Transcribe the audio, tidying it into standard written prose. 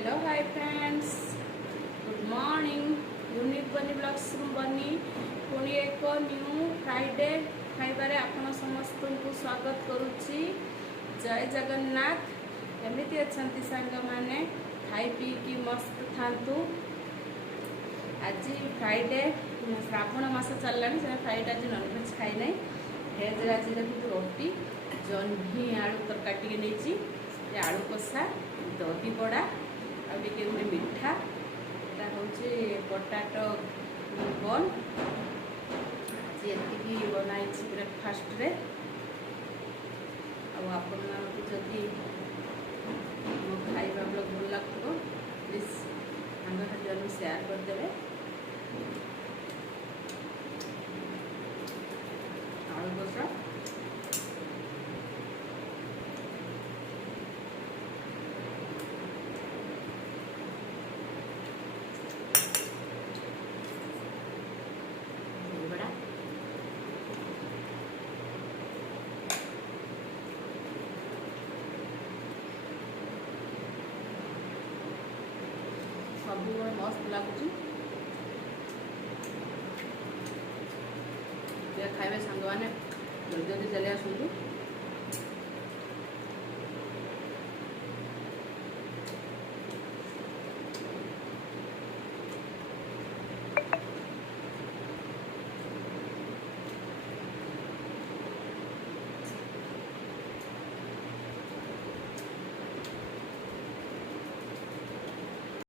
Hello hi friends, good morning. Unique बनी blogs बनी पुणी एक न्यू फ्राइडे खाइबारे आपण समस्त को स्वागत करुच्ची। जय जगन्नाथ। केमिति अछंती सांग माने? खाई पी की मस्त थांतु। आज फ्राइडे, श्रावण मास चललानी से फ्राइडे आज नॉनवेज खाई नहीं। भेज आज रोटी जह्नी आलू तरकारी नहीं, आलू कषा, दही बड़ा और गोटे मिठा हूँ पोटाटो बॉल। आज ये बनाई ब्रेकफास्ट रे। आपण जदि मो खाଇବା ब्लॉग भल लगे प्लीज सांग शेयर करदे। आलू कषा सब मस्त लगुच। खाइबे सांग मैंने जल्दी जल्दी चले आसतु।